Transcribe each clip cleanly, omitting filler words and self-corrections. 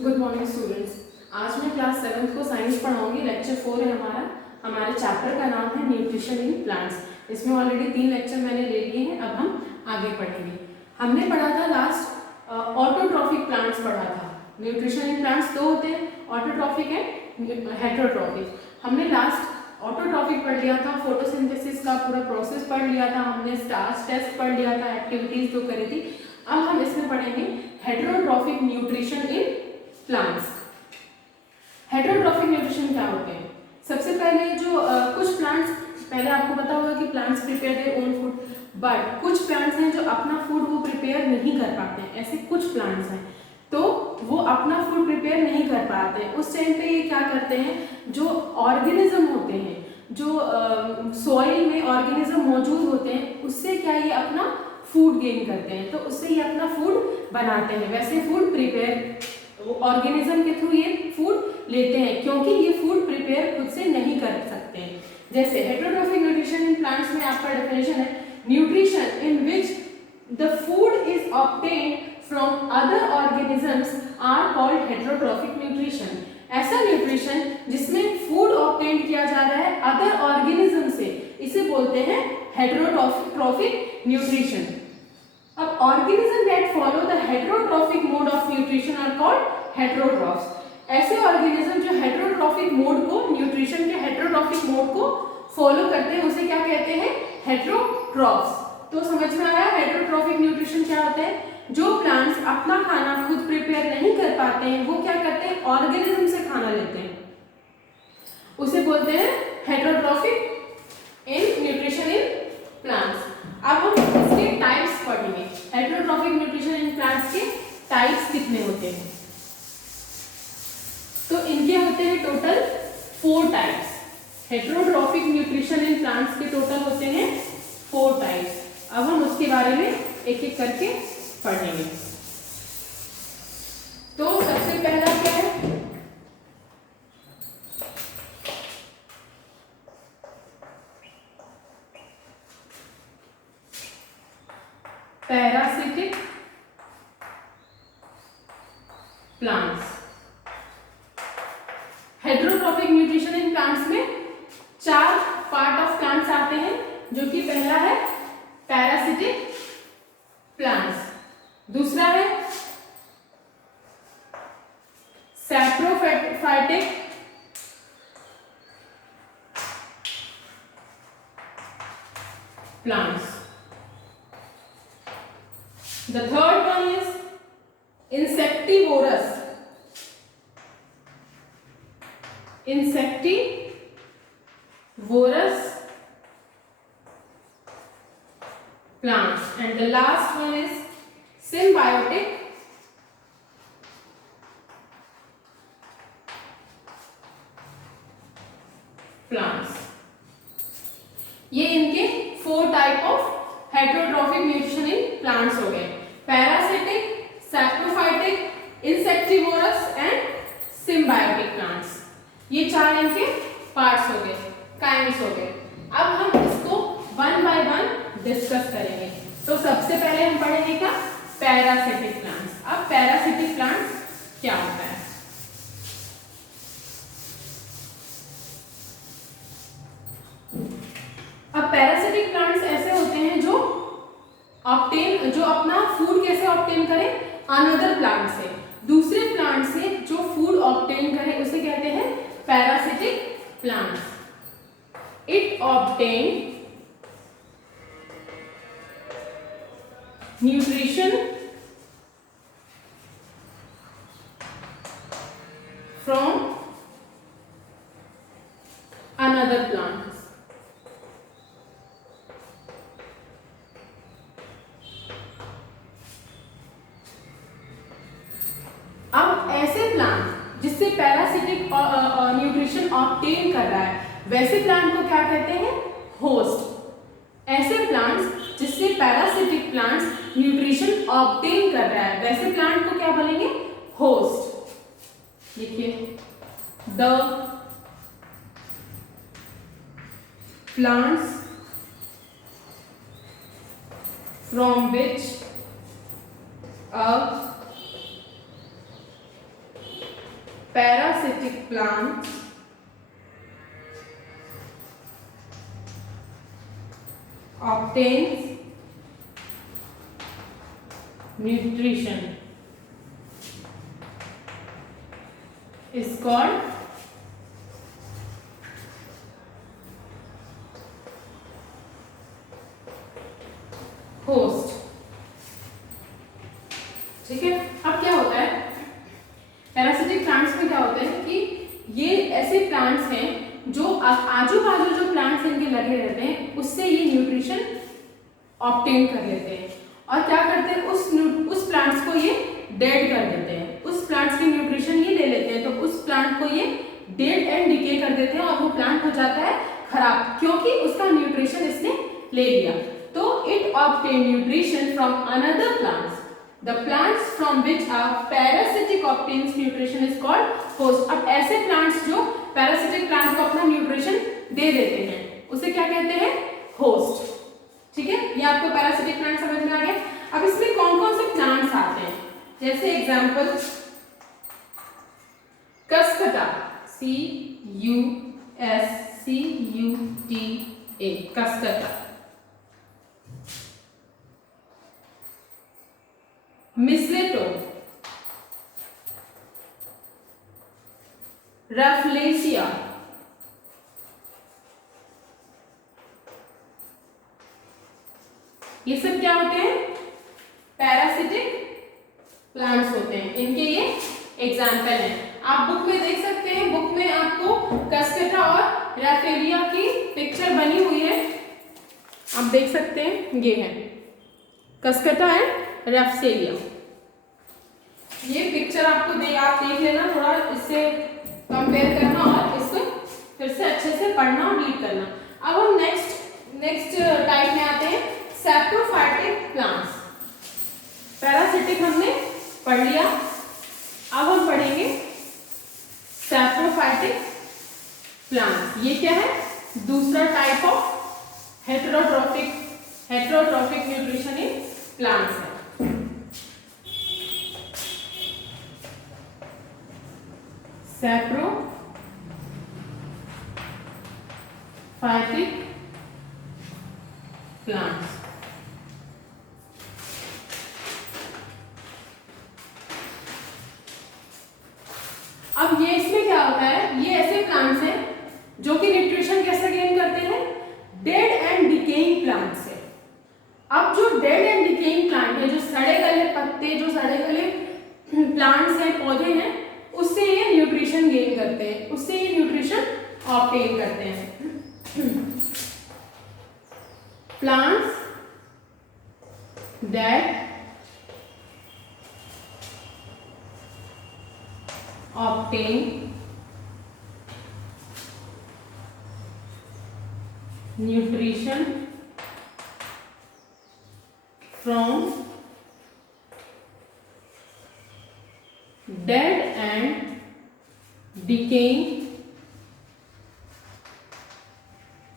Good morning students. आज मैं class 7th को साइंस पढ़ाऊंगी। लेक्चर 4 है हमारे चैप्टर का नाम है न्यूट्रिशन इन प्लांट्स। इसमें ऑलरेडी 3 लेक्चर मैंने ले लिए हैं, अब हम आगे पढ़ेंगे। हमने पढ़ा था लास्ट ऑटोट्रॉफिक प्लांट्स पढ़ा था। न्यूट्रिशन इन प्लांट्स दो होते हैं, ऑटोट्रॉफिक एंड हेटेरोट्रॉफिक। हमने लास्ट ऑटोट्रॉफिक पढ़ लिया था, फोटोसिंथेसिस का पूरा प्रोसेस पढ़ लिया था, हमने स्टार्च टेस्ट पढ़ लिया था, एक्टिविटीज जो करी थी। अब हम इसमें पढ़ेंगे heterotrophic nutrition in plants. Heterotrophic nutrition क्या होते हैं? सबसे पहले जो कुछ प्लांट्स, पहले आपको पता होगा कि plants prepare their own food, but कुछ प्लांट्स हैं जो अपना फूड वो प्रिपेयर नहीं कर पाते हैं। ऐसे कुछ प्लांट्स हैं तो वो अपना फूड प्रिपेयर नहीं कर पाते हैं। उस टाइम पे ये क्या करते हैं, जो ऑर्गेनिज्म होते हैं, जो सॉइल में ऑर्गेनिज्म मौजूद होते हैं, उससे क्या ये अपना फूड गेन करते हैं, तो उससे ये अपना फूड बनाते हैं। वैसे फूड प्रिपेयर ऑर्गेनिज्म के थ्रू ये फूड लेते हैं, क्योंकि ये फूड प्रिपेयर खुद से नहीं कर सकते हैं। जैसे हेटेरोट्रॉफिक न्यूट्रिशन इन प्लांट्स में आपका डेफिनेशन है, nutrition in which the food is obtained from other organisms are called heterotrophic nutrition. ऐसा न्यूट्रिशन जिसमें फूड ऑब्टेन्ड किया जा रहा है अदर ऑर्गेनिज्म से, इसे बोलते हैं हेटेरोट्रॉफिक न्यूट्रिशन। अब organism that follow the heterotrophic mode of nutrition are called heterotrophs। ऐसे ऑर्गेनिज्म जो हेटेरोट्रॉफिक मोड को, न्यूट्रिशन के हेटेरोट्रॉफिक मोड को फॉलो करते हैं, उसे क्या कहते हैं? हेटेरोट्रॉफ्स। तो समझ में आया हेटेरोट्रॉफिक न्यूट्रिशन क्या होता है? जो प्लांट्स अपना खाना खुद प्रिपेयर नहीं कर पाते हैं, वो क्या करते हैं? ऑर्गेनिज्म से खाना लेते हैं, उसे बोलते हैं heterotrophic in nutrition in plants. अब हम इसके टाइप्स पढ़ेंगे। हेटेरोट्रॉफिक न्यूट्रिशन इन प्लांट्स के टाइप्स कितने होते हैं? तो इनके होते हैं total 4 types. Heterotrophic nutrition in plants के टोटल होते हैं 4 टाइप्स। अब हम उसके बारे में एक एक करके पढ़ेंगे। तो सबसे पहला क्या है? Parasitic plants. Heterotrophic nutrition in plants में 4 पार्ट ऑफ प्लांट्स आते हैं, जो कि पहला है पैरासिटिक प्लांट्स, दूसरा है saprophytic plants, the third one is insectivorous plants, and the last one is symbiotic plants। ये इनके 4 type of heterotrophic nutrition in plants हो गए। Parasitic, saprophytic, insectivorous and symbiotic plants. ये 4 इनके पार्ट्स हो गए, काइंड्स हो गए। अब हम इसको 1 बाय 1 डिस्कस करेंगे। तो सबसे पहले हम पढ़ेंगे क्या? Parasitic plants. अब पैरासिटिक प्लांट्स क्या होता है? अब पैरासिटिक प्लांट्स ऐसे होते हैं जो अपना फूड कैसे ऑब्टेन करें? अनदर प्लांट से, दूसरे प्लांट से जो फूड ऑब्टेन करें, उसे कहते हैं parasitic plants. It obtain nutrition from another plant. अब ऐसे प्लांट जिससे पैरासिटिक न्यूट्रिशन ऑब्टेन कर रहा है, वैसे प्लांट को क्या कहते हैं? होस्ट। ऐसे प्लांट्स जिससे पैरासिटिक प्लांट्स न्यूट्रिशन ऑब्टेन कर रहा है, वैसे प्लांट को क्या बोलेंगे? होस्ट। लिखिए, the plants from which a parasitic plants obtains nutrition is called host. ठीक है, अब क्या होता है पैरासिटिक प्लांट्स में, क्या होता है कि ये ऐसे प्लांट्स हैं जो आजू बाजू जो प्लांट्स इनके लगे रहते हैं उससे ये न्यूट्रिशन ऑब्टेन कर लेते हैं और क्या करते हैं उस प्लांट्स को ये डेड कर देते हैं, उस प्लांट्स की न्यूट्रिशन ये ले लेते हैं, तो उस प्लांट को ये डेड एंड डिके कर देते हैं और वो प्लांट हो जाता है खराब, क्योंकि उसका न्यूट्रिशन इसने ले लिया। तो it obtain nutrition from another plants. The plants from which a parasitic obtains nutrition is called host. अब ऐसे plants जो parasitic plant को अपना nutrition दे देते हैं उसे क्या कहते हैं? host. ठीक है, ये आपको parasitic plant समझ में आ गया। अब इसमें कौन कौन से plants आते हैं, जैसे example Cuscuta, CUSCUTA, Cuscuta, मिस्लेटो, Rafflesia, ये सब क्या होते हैं? पैरासिटिक प्लांट्स होते हैं। इनके ये एग्जाम्पल हैं, आप बुक में देख सकते हैं। बुक में आपको कसकटा और रफेलिया की पिक्चर बनी हुई है, आप देख सकते हैं। ये है कसकटा एंड रफसेलिया, ये पिक्चर आपको आप देख लेना, थोड़ा इससे कंपेयर करना और इसको फिर से अच्छे से पढ़ना और रीड करना। अब हम नेक्स्ट टाइप में आते हैं, सैप्रोफाइटिक प्लांट्स। पैरासिटिक हमने पढ़ लिया, अब हम पढ़ेंगे सैप्रोफाइटिक प्लांट्स। ये क्या है? दूसरा type of heterotrophic nutrition in plants है। सैप्रोफाइटिक प्लांट्स, अब ये इसमें क्या होता है, ये ऐसे प्लांट्स हैं जो कि न्यूट्रिशन कैसे गेन करते हैं? डेड एंड डिकेइंग प्लांट से। अब जो डेड एंड डिकेइंग प्लांट है, जो सड़े गले पत्ते, जो सड़े गले प्लांट्स हैं, पौधे हैं, उससे ये न्यूट्रिशन गेन करते हैं, उससे ये न्यूट्रिशन ऑब्टेन करते हैं। Plants that obtain nutrition from dead and decaying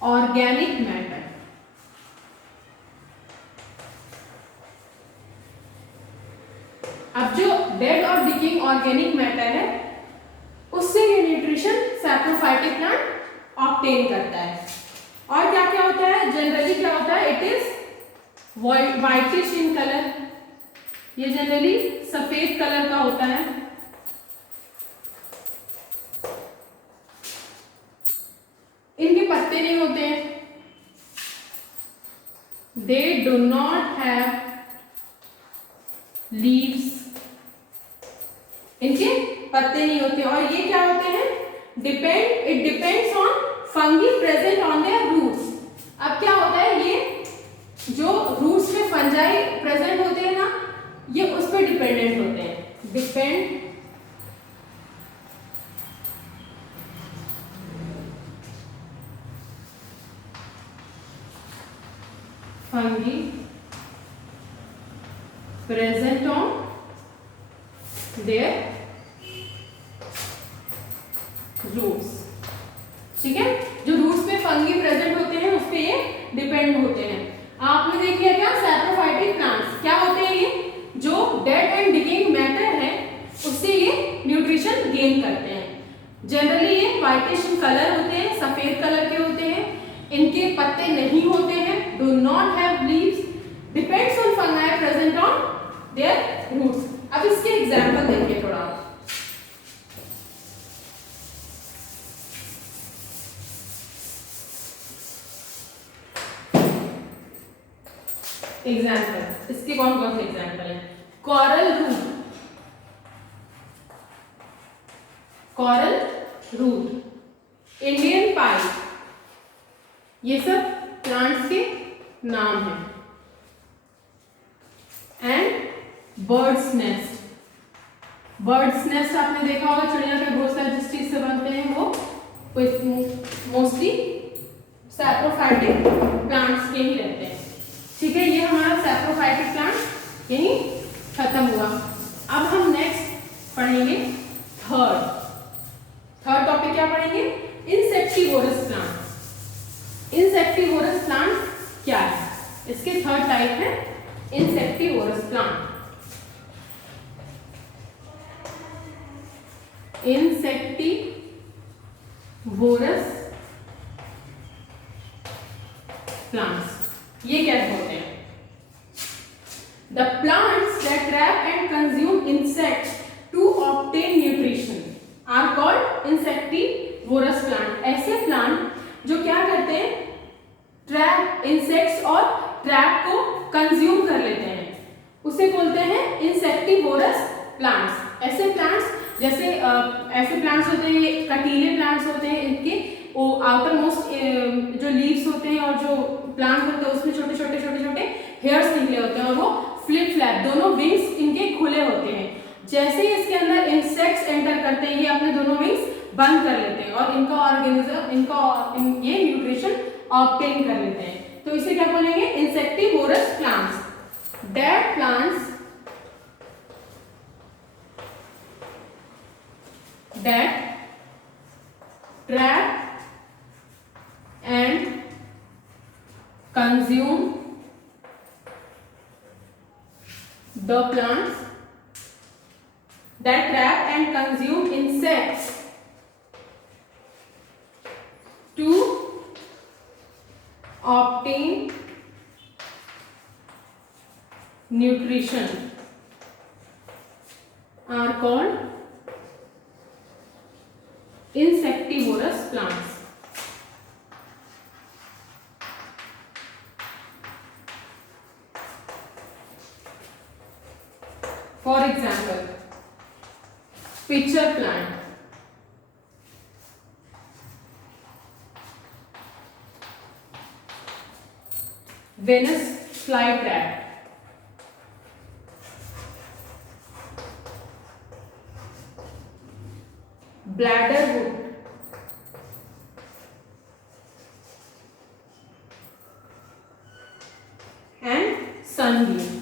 organic matter। अब जो डेड और डिकेइंग ऑर्गेनिक मैटर है उससे ये न्यूट्रिशन सैप्रोफाइटिक प्लांट ऑब्टेन करता है। और क्या क्या होता है? जनरली क्या होता है? It is whitish in colour, ये जनरली सफेद कलर का होता है। इनके पत्ते नहीं होते हैं, they do not have leaves, इनके पत्ते नहीं होते। और ये क्या होते हैं? It depends on fungi present on their roots. अब क्या होता है, ये जो रूट्स में फंजाई प्रेजेंट होते हैं ना, ये उस पर डिपेंडेंट होते हैं। Depend fungi present on their roots. ठीक है, जो रूट्स में फंगी प्रेजेंट होते हैं उस पे ये डिपेंड होते हैं। आपने देख लिया क्या? सैप्रोफाइटिक प्लांट्स क्या होते हैं? ये जो डेड एंड डिकेइंग मैटर है उससे ये न्यूट्रिशन गेन कंटेन करते हैं। जनरली ये व्हाइटिश कलर होते हैं, सफेद कलर के होते हैं, इनके पत्ते नहीं होते हैं, do not have leaves, depends on fungi present on their roots. अब इसके एग्जांपल देखिए थोड़ा। एग्जाम्पल इसके कौन कौन से एग्जाम्पल है? Coral root, coral root, Indian pipe, ये सब प्लांट्स के नाम हैं। And birds nest, birds nest आपने देखा होगा, चिड़िया के घोंसला जिस चीज से बनते हैं वो मोस्टली सैप्रोफाइटिक प्लांट्स के ही रहते हैं। ठीक है, ये हमारा सैप्रोफाइटिक प्लांट यही खत्म हुआ। अब हम नेक्स्ट पढ़ेंगे थर्ड टॉपिक क्या पढ़ेंगे? Insectivorous plant. इंसेक्टिवोरस प्लांट क्या है? इसके थर्ड टाइप है इंसेक्टिवोरस प्लांट। इंसेक्टिवोरस प्लांट्स ये कैसे होते हैं? The plants that trap and consume insects to obtain nutrition are called insectivorous plant। ऐसे प्लांट जो क्या करते हैं? ट्रैप इंसेक्ट्स और ट्रैप को कंज्यूम कर लेते हैं, उसे बोलते हैं इंसेक्टिवोरस प्लांट्स। ऐसे प्लांट्स जैसे ऐसे प्लांट्स होते हैं, ये कटीले प्लांट्स होते हैं, इनके वो आउटर मोस्ट जो लीव्स होते हैं और जो प्लांट होते हैं उसमें छोटे छोटे हेयर्स निकले होते हैं और वो फ्लिप फ्लैप, दोनों विंग्स इनके खुले होते हैं। जैसे ही इसके अंदर इंसेक्ट्स एंटर करते हैं, ये अपने दोनों विंग्स बंद कर लेते हैं और इनका ऑर्गेनिज्म ये न्यूट्रिशन ऑब्टेन कर लेते हैं। तो इसे क्या बोलेंगे? Insectivorous plants. That plants that trap and consume the plants that trap and consume insects to obtain nutrition are called insectivorous plants। For example, pitcher plant, Venus flytrap, bladderwood, and sunbeam।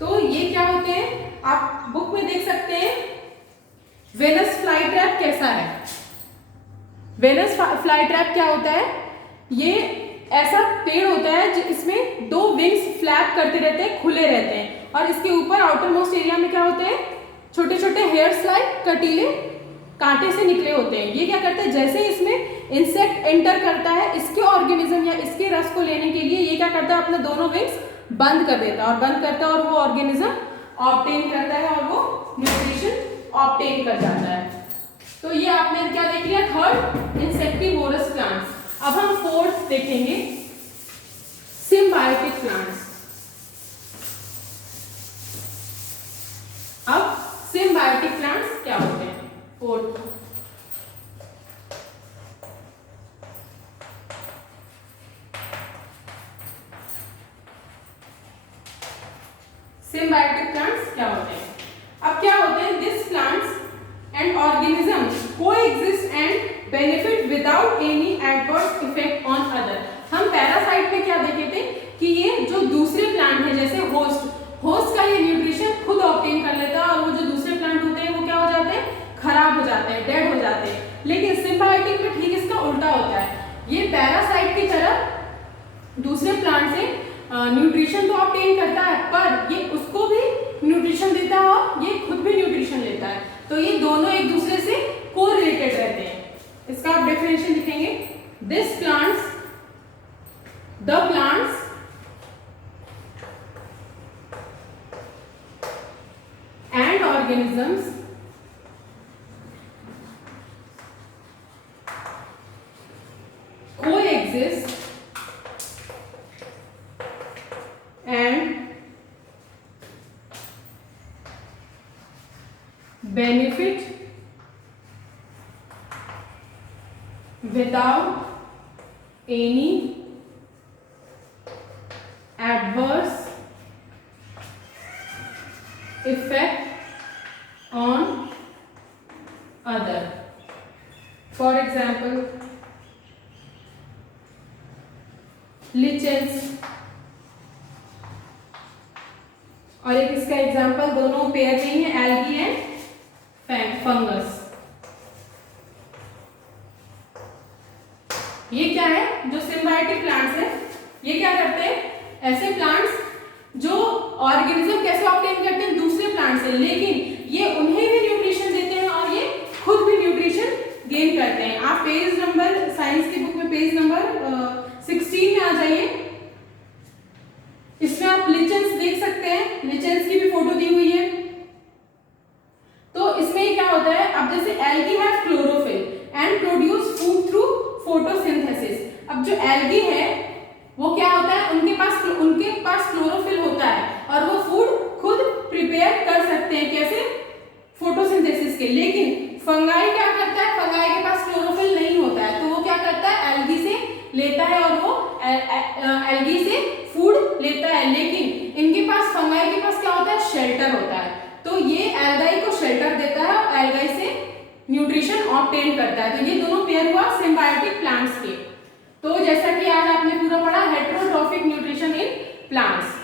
तो ये क्या होते हैं? आप book में देख सकते हैं वेनस फ्लाईट्रैप कैसा है। वेनस फ्लाईट्रैप क्या होता है? ये ऐसा पेड़ होता है इसमें दो विंग्स फ्लैप करते रहते हैं, खुले रहते हैं, और इसके ऊपर आउटर मोस्ट एरिया में क्या होते हैं? छोटे छोटे हेयर्स लाइक कटीले कांटे से निकले होते हैं। ये क्या करते हैं? जैसे इसमें इंसेक्ट एंटर करता है, इसके ऑर्गेनिज्म या इसके रस को लेने के लिए ये क्या करता है? अपने दोनों विंग्स बंद कर देता है और बंद करता है और वो ऑर्गेनिज्म ऑब्टेन करता है और वो न्यूट्रिशन ऑब्टेन कर जाता है। तो ये आपने क्या देख लिया? Third insectivorous plants. अब हम फोर्थ देखेंगे सिम्बायोटिक प्लांट्स। अब सिम्बायोटिक प्लांट्स क्या होते हैं? फोर्थ सिम्बायोटिक प्लांट्स क्या होते हैं? अब क्या होते हैं? This plants and organisms coexist and benefit without any adverse effect on other. हम पैरासाइट में क्या देखे थे कि ये जो दूसरे प्लांट है जैसे होस्ट का ये न्यूट्रिशन खुद ऑब्टेन कर लेता है और वो जो दूसरे प्लांट होते हैं वो क्या हो जाते हैं? खराब हो जाते हैं, डेड हो जाते हैं। लेकिन सिम्बायोटिक में ठीक इसका उल्टा होता है। ये पैरासाइट की तरह दूसरे प्लांट से न्यूट्रिशन तो ऑब्टेन करता है, पर ये उसको भी nutrition organisms coexist and benefit without any adverse effect on other. For example, lichens, और एक इसका एग्जांपल दोनों पेयर नहीं है, एल्गी एंड फंगस। ये क्या है? जो सिम्बायोटिक प्लांट्स है, ये क्या करते हैं? ऐसे प्लांट्स जो ऑर्गेनिज्म कैसे ऑब्टेन करते हैं? दूसरे प्लांट से, लेकिन ये उन्हें भी न्यूट्रिशन देते हैं और ये खुद भी न्यूट्रिशन गेन करते हैं। आप पेज नंबर साइंस की बुक में पेज नंबर 16 में आ जाइए। इसमें आप लिचेंस देख सकते हैं, लिचेंस की भी फोटो दी हुई है। तो इसमें क्या होता है? अब जैसे algae have chlorophyll and produce food through photosynthesis. अब जो एल्गी है वो क्या होता है? उनके पास क्लोरोफिल होता है और वो फूड खुद प्रिपेयर कर सकते हैं। कैसे? फोटोसिंथेसिस के। लेकिन फंगाई क्या करता है? फंगाई के पास क्लोरोफिल नहीं होता है, तो वो क्या करता है? एल्गी से लेता है और वो एल्गी से फूड लेता है। लेकिन इनके पास, फंगाई के पास क्या होता है? शेल्टर होता है। तो ये एल्गाई को शेल्टर देता है और एल्गाई से न्यूट्रिशन ऑब्टेन करता है। तो ये दोनों पेयर हुआ सिम्बायोटिक प्लांट्स के। तो जैसा कि आज आपने पूरा पढ़ा हेटेरोट्रॉफिक न्यूट्रिशन इन प्लांट्स।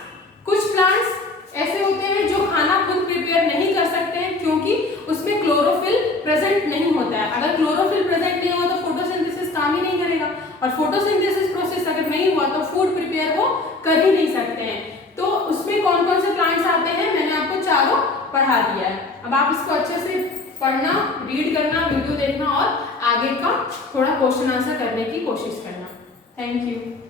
कुछ प्लांट्स ऐसे होते हैं जो खाना खुद प्रिपेयर नहीं कर सकते हैं क्योंकि उसमें क्लोरोफिल प्रेजेंट नहीं होता है। अगर क्लोरोफिल प्रेजेंट नहीं हुआ तो फोटोसिंथेसिस काम ही नहीं करेगा, और फोटोसिंथेसिस प्रोसेस अगर नहीं हुआ तो फूड प्रिपेयर वो कर ही नहीं सकते हैं। तो उसमें कौन कौन से प्लांट्स आते हैं, मैंने आपको चारों पढ़ा दिया है। अब आप इसको अच्छे से पढ़ना, रीड करना, वीडियो देखना और आगे का थोड़ा क्वेश्चन आंसर करने की कोशिश करना। Thank you.